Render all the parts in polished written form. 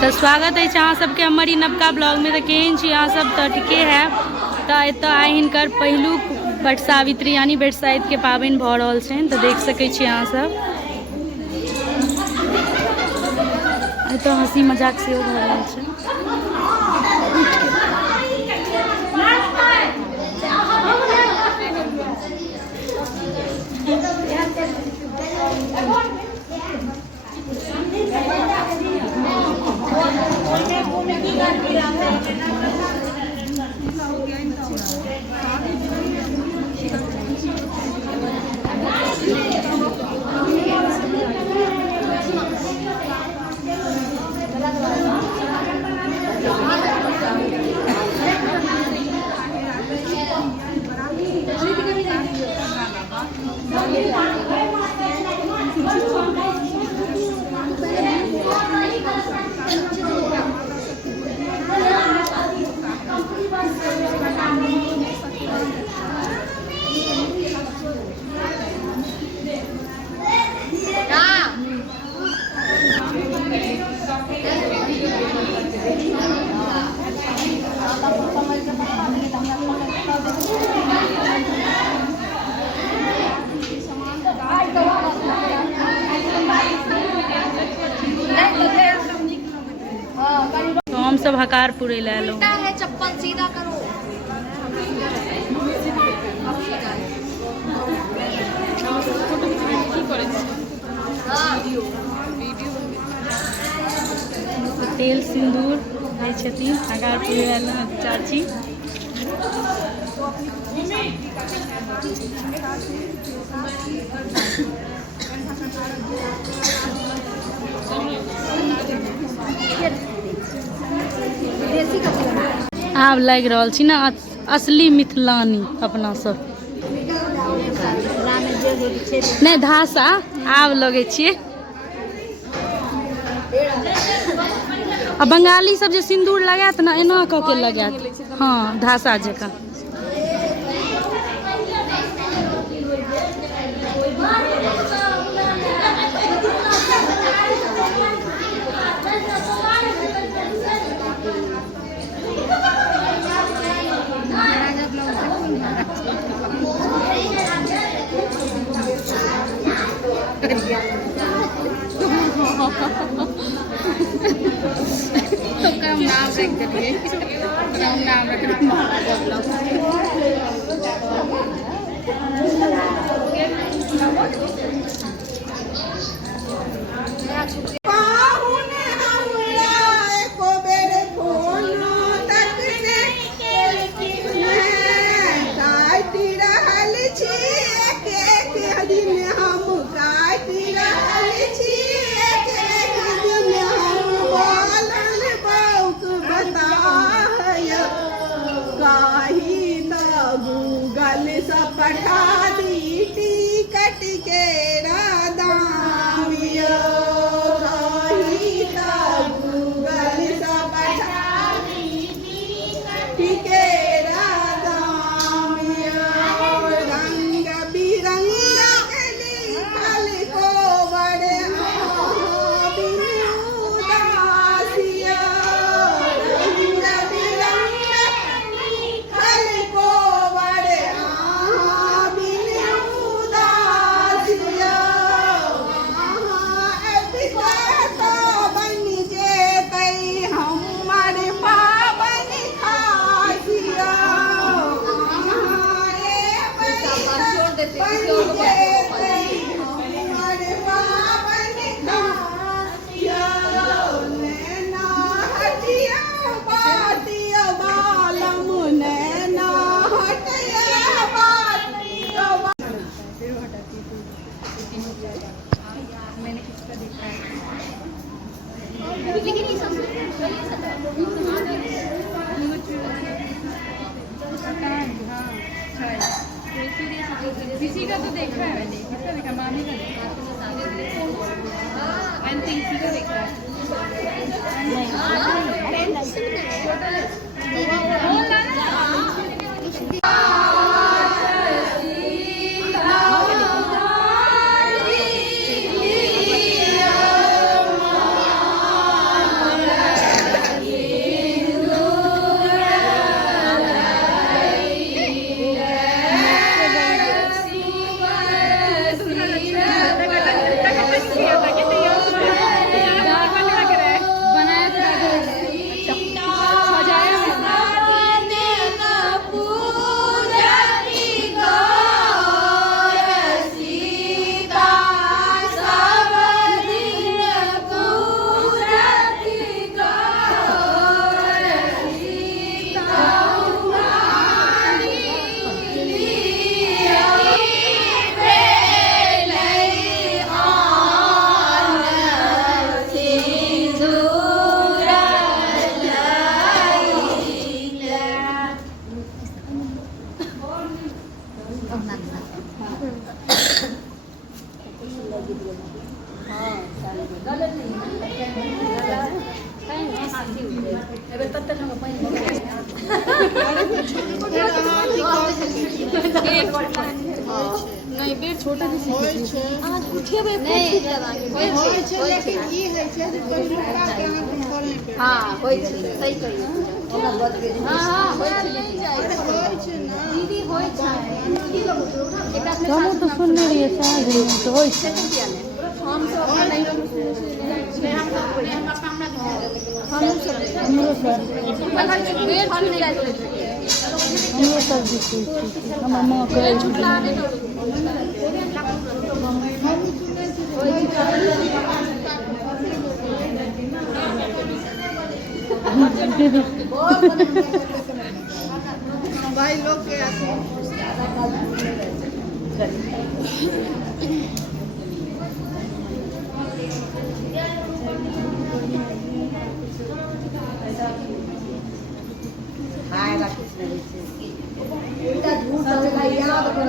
तो स्वागत है अहाँ सबके हमारी नवका ब्लॉग में। तो केहन छी अहाँ सब? तो ठीके है। तो एत आइ हिनकर पहिलुक बट सावित्री यानी बरसाइत के पाबनि भऽ रहल छनि। तो देख सकै छी अहाँ सब। एतऽ हंसी मजाक सेहो भऽ रहल छै। तो हम सब हकार पूरे ले लो। चप्पल सीधा करो। तेल सिंदूर दै छथिन हकार पूरे ले चाची। आब लग रहल छी ना असली मिथिलानी अपना सब। नहीं धासा आब लगे छिए। आ बंगाली सब जे सिंदूर लगात ना एना क के लगात। हाँ धासा जका। तो कम नाम रख दिए। कम नाम रखना। पढ़ा दी टिकट के रादामिया गूगल से पढ़ा दी टिकट के रादामिया रंग बिरंग लिखल को बड़े उदासिया रंग बिरंग लिखल को बड़े किसी का तो देखा है मैंने। किसका देखा? मामी का देखा। मैंने तो इसी का देखा है। नहीं पेड़ छोटा आज उठेबै होइ छै लेकिन ई होइ छै जे पहिलुका के अहाँ करै पे हां होय छै सही कहियो हमरा बतबे हां हां होय छै ना दीदी होय छै एकरा अपने हम तो सुनने रहिए शायद तो होय छै हम सब अपना नहीं सुने छै हम सब अपने हम पापा हमरा हमरो सर पेड़ छूट जाय छै हमरो सर दिखै छै हमर माँ कहै छै भाई लोग के ऐसे आएगा किसने उल्टा झूठ सच याद कर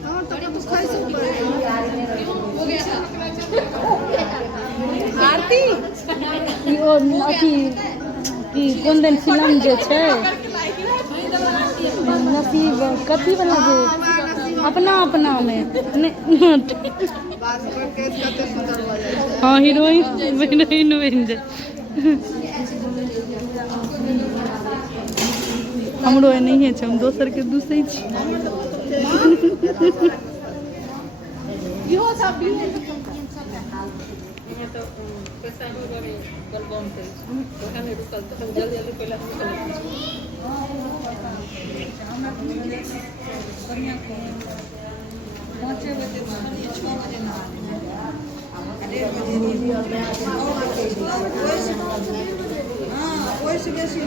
हां तो कुछ खाई सकते आरती ई ओ अथी की कोन दिन फिल्म जे छै नसीब कथी वाला जे अपना अपना में बात करके कते सुंदर हो जाए छै हाँ हीरोइन बन जाए हमरो नहीं छै हम दोसर के दूसै छी इहो सब भी ओइसे बेसी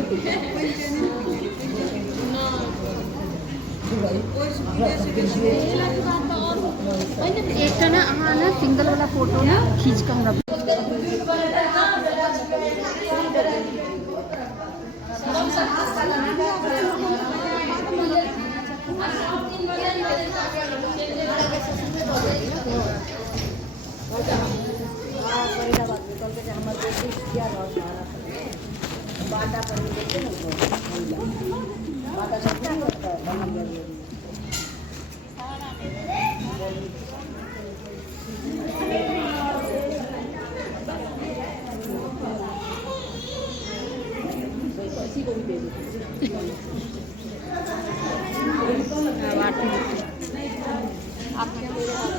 एकटा ना अहाँ ना सिंगल वाला फोटो ना खींच के हमरा आपने